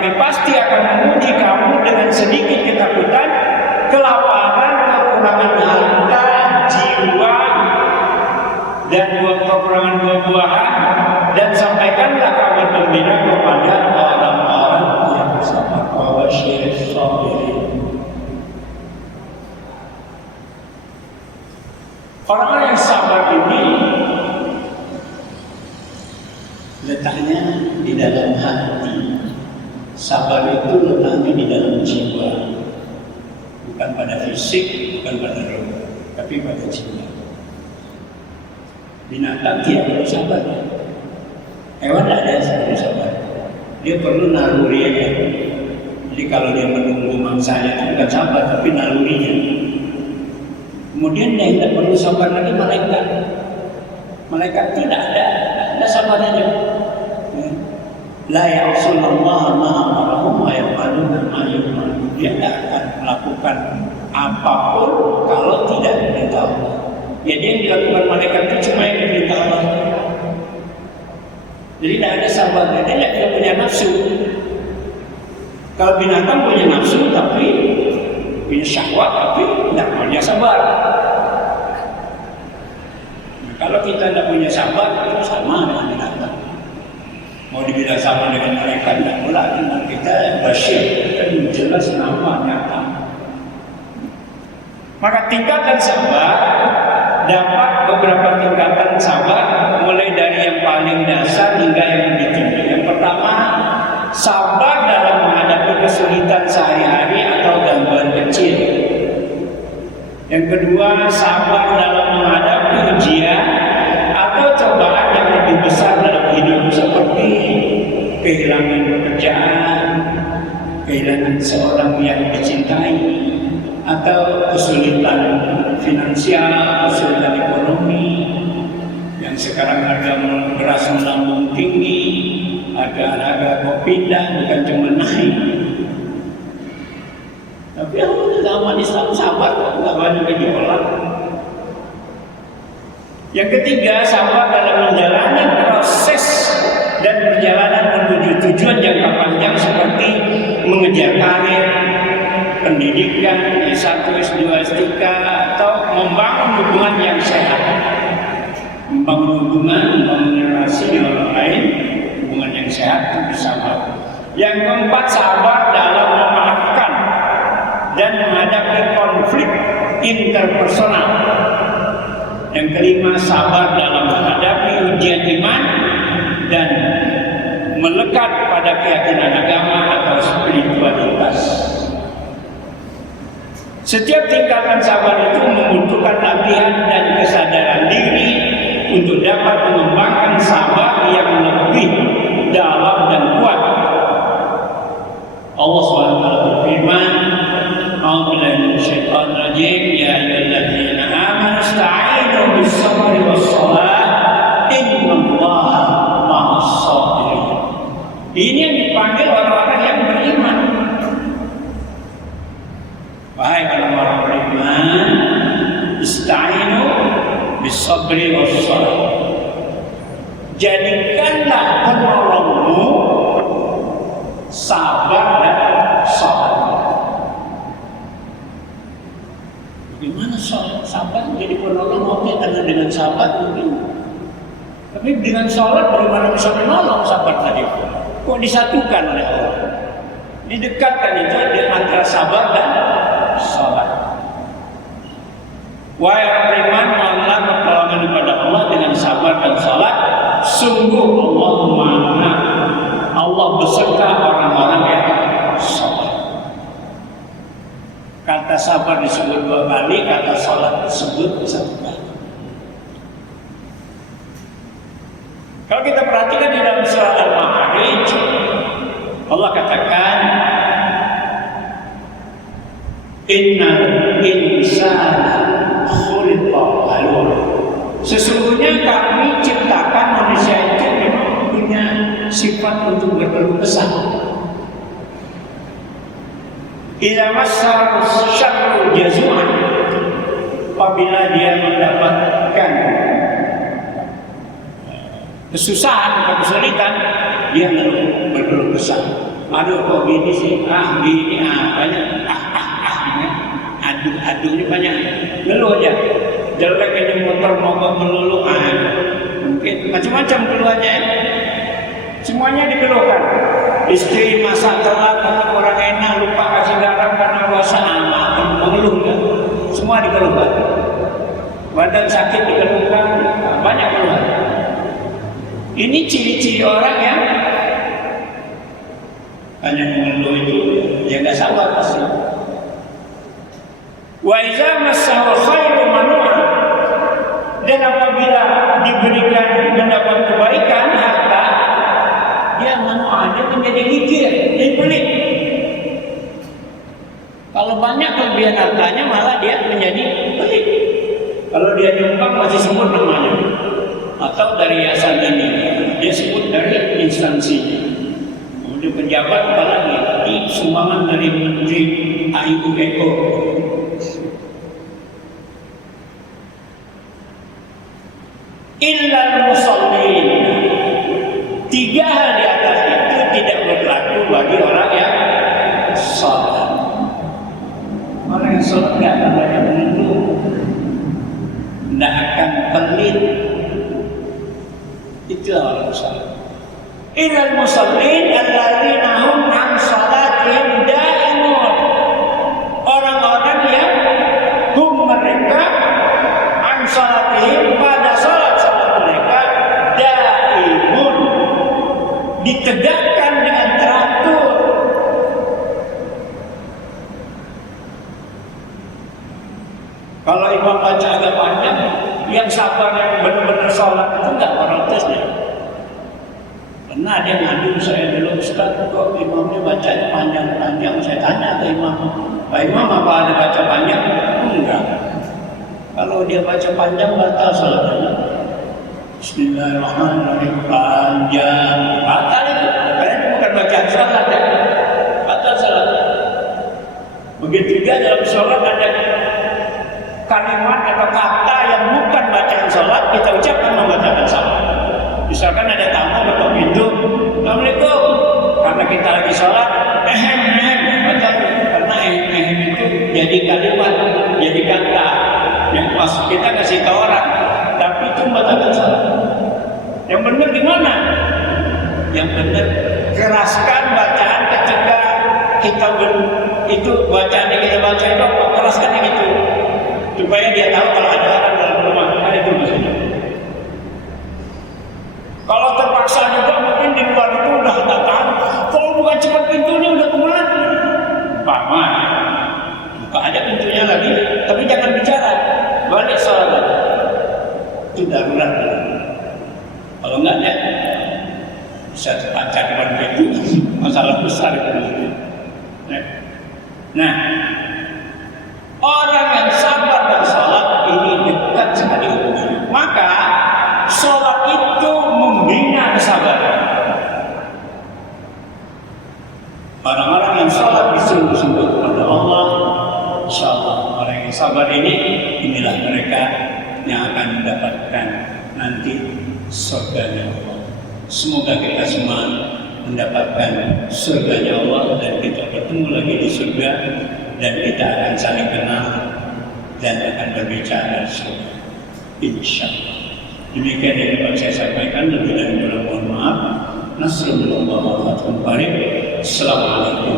kami pasti akan menguji kamu dengan sedikit ketakutan, kelaparan, kekurangan harta, jiwa, dan kekurangan buah-buahan, dan sampaikanlah kabar gembira kepada orang-orang yang bersabar. Wabashir sabirin. Orang-orang yang sabar ini letaknya di dalam hati. Sabar itu letaknya di dalam jiwa, bukan pada fisik, bukan pada roh, tapi pada jiwa. Binatang tidak perlu sabar. Hewan ada yang perlu sabar. Dia perlu nalurinya. Jadi kalau dia menunggu mangsanya itu bukan sabar, tapi nalurinya. Kemudian yang tidak perlu sabar lagi malaikat. Malaikat tidak ada sabarnya. La ya'sunallaha ma amarahum wa yaf'aluna ma yu'marun. Dia tidak akan melakukan apapun kalau tidak diberitahu Allah. Jadi yang dilakukan malaikat itu cuma yang diberitahu Allah. Jadi tidak ada sabarnya. Dia tidak punya nafsu. Kalau binatang punya nafsu tapi punya syahwat tapi tidak punya sabar. Nah, kalau kita tidak punya sabar itu sama dengan binatang. Mau dibilang sama dengan mereka tidak pula, dengan kita basyir, kan jelas nama nyata. Maka tingkatan sabar dapat beberapa tingkatan sabar, mulai dari yang paling dasar hingga yang lebih tinggi. Yang pertama, sabar dalam menghadapi kesulitan sehari-hari atau gangguan kecil. Yang kedua, sabar dalam menghadapi ujian atau cobaan yang lebih besar dalam hidup, seperti kehilangan pekerjaan, kehilangan seorang yang dicintai, atau kesulitan finansial, kesulitan ekonomi, yang sekarang harga beras melambung tinggi, harga kopi bukan cuma naik. Tapi agama Islam sabar kok, nggak banyak gejolak. Yang ketiga, sabar dalam menjalani proses dan perjalanan menuju tujuan jangka panjang seperti mengejar karir, pendidikan, S1, S2, S3, atau membangun hubungan yang sehat. Membangun hubungan, membangun relasi dengan orang lain, hubungan yang sehat itu sabar. Yang keempat, sabar dalam memaafkan dan menghadapi konflik interpersonal. Yang kelima, sabar dalam menghadapi ujian iman dan melekat pada keyakinan agama atau spiritualitas. Setiap tingkatan sabar itu membutuhkan latihan dan kesadaran diri untuk dapat mengembangkan sabar yang lebih dalam dan kuat. Allah SWT berfirman, "A'udzubillahi minasyaitonir rajim, ya ayyuhalladzina amanu ista'inu bis-sabri was-shalah, innallaha ma'as-sabirin." Ini yang dipanggil orang-orang yang beriman. Wahai orang-orang beriman, ista'inu bis-sabri was-shalah. Jadikanlah penolongmu sabar dan salat. Bagaimana sabar menjadi penolong? Oke, karena dengan sabar mungkin. Tapi dengan salat bagaimana bisa menolong sabar tadi? Kok disatukan oleh Allah? Didekatkan itu di antara sabar dan salat. Wahai orang beriman, mohonlah pertolongan kepada Allah dengan sabar dan salat. Sungguh Allah Maha, Allah beserta orang-orang yang sabar. Kata sabar disebut 2 kali, kata salat disebut 1 kali. Kalau kita perhatikan di dalam surah Al-Ma'arij, Allah katakan, "Innal insana khuliqa halu'a." Sesungguhnya kami ciptakan manusia itu memang punya sifat untuk berkeluh kesah. Idza massal syarru jazu'an, apabila dia mendapatkan kesusahan atau kesulitan, dia berkeluh kesah. Aduh kok gini sih, gini banyak, aduh ini banyak, ngeluh aja. Jelek ini motor mogok melulu, mungkin macam-macam keluhannya. Semuanya dikeluhkan. Istri masak telat karena kurang enak, lupa kasih garam karena puasa, mengeluh kan? Semua dikeluhkan. Badan sakit dikeluhkan, banyak keluhan. Ini ciri-ciri orang yang hanya mengeluh itu, ya nggak sabar pasti. Wa iza massahu khairu manu'a, dan apabila diberikan mendapat kebaikan harta, dia manu'a, dia menjadi gigir, dia pelit. Kalau banyak kelebihan hartanya malah dia menjadi pelit. Kalau dia nyumbang masih sebut namanya, atau dari yayasan ini, dia sebut dari instansinya. Kemudian pejabat apalagi di sumbangan dari Menteri AIUEO. Illal musallin, 3 hal di atas itu tidak berlaku bagi orang yang salat. Orang yang salat tidak akan banyak mengeluh, tidak akan pelit. Itulah orang salat. Illal musallin alladzina hum an salatihim daimun, orang-orang yang hum mereka an salatihim pada salat mereka daimun, ditegakkan dengan teratur. Kalau imam baca agak panjang, yang sabar yang benar-benar sholat itu enggak protesnya. Pernah dia ngadu, saya dulu, Ustaz kok imamnya bacanya panjang-panjang. Saya tanya ke imam, Pak Imam apa ada baca panjang? Enggak. Kalau dia baca panjang batal sholatnya. Bismillahirrahmanirrahim, panjang, batal itu. Karena itu bukan bacaan sholat ya, batal sholat. Begitu juga dalam sholat ada kalimat atau kata yang bukan bacaan sholat kita ucapkan membatalkan sholat. Misalkan ada tamu ketok pintu, Assalamualaikum, karena kita lagi sholat, batal. Karena itu jadi kalimat, jadi kata yang pas kita kasih tahu orang, tapi itu membatalkan sholat. Yang benar gimana? Yang benar keraskan bacaan ketika kita itu bacaan yang kita baca itu keraskan yang itu, supaya dia tahu kalau ada orang dalam rumah. Ada itu maksudnya. Kalau terpaksa juga mungkin di luar itu udah tak tahu. Kalau bukan cepat pintunya udah kemana? Paman, buka aja pintunya lagi, tapi jangan bicara. Balik sholat lagi. Itu darurat. Kalau enggak ya bisa terpacar depan pintu, masalah besar itu. Nah, orang yang sabar dan sholat ini dekat sekali hubungannya. Maka sholat itu membina kesabaran. Orang-orang yang sholat bersungguh-sungguh kepada Allah, insya Allah orang yang sabar ini, inilah mereka yang akan mendapatkan nanti surganya Allah. Semoga kita semua mendapatkan surganya Allah dan kita bertemu lagi di surga, dan kita akan saling kenal dan akan berbicara surga, insya Allah. Demikian yang dapat saya sampaikan, lebih dari kurang mohon maaf. Nasrullah wa fathul qarib. Assalamualaikum.